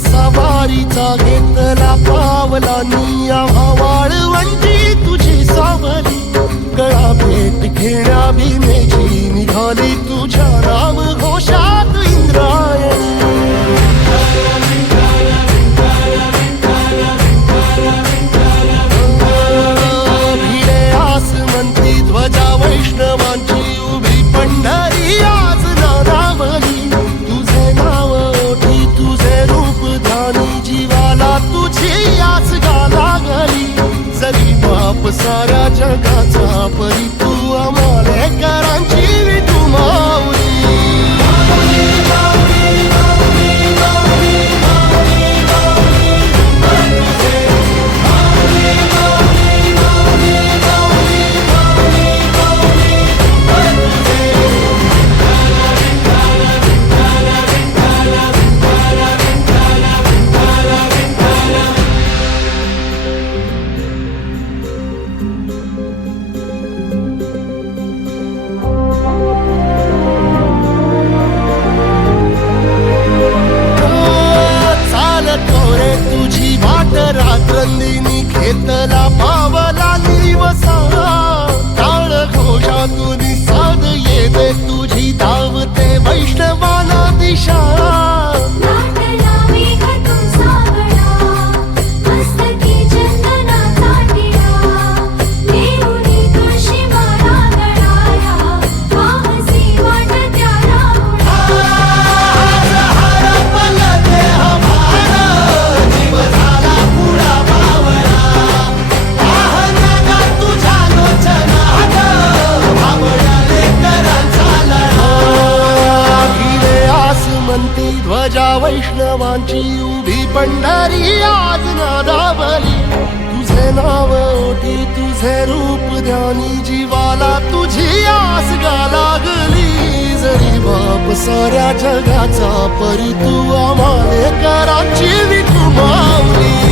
सवारीचा घेतला पावलांनी आम्हा वाळवंटी तुझी सावली गळा भेट घेण्या भीमेची निघाली तुझ्या राम घोषात इंद्रायणी भिडे आसमंती ध्वजा वैष्णवांची उभी पंढरी आज नानावली तुझे नाव ओठी तुझे रूप ध्यानी जीवाला तुझी आस गा लागली जरी बाप साऱ्या जगाचा परी तू आमालेकरांची विठू माऊली तुझी वाट रात्रंदिनी घेतला पावला दिवसा टाळ घोषातून साध येते तुझी धावते वैष्णवाला दिशा ध्वजा वैष्णवांची उभी पंढरी आज नादावली तुझे नाव ओठी तुझे रूप ध्यानी जीवाला तुझी आस गा लागली जरी बाप साऱ्या जगाचा परी तू आमालेकरांची विठू माऊली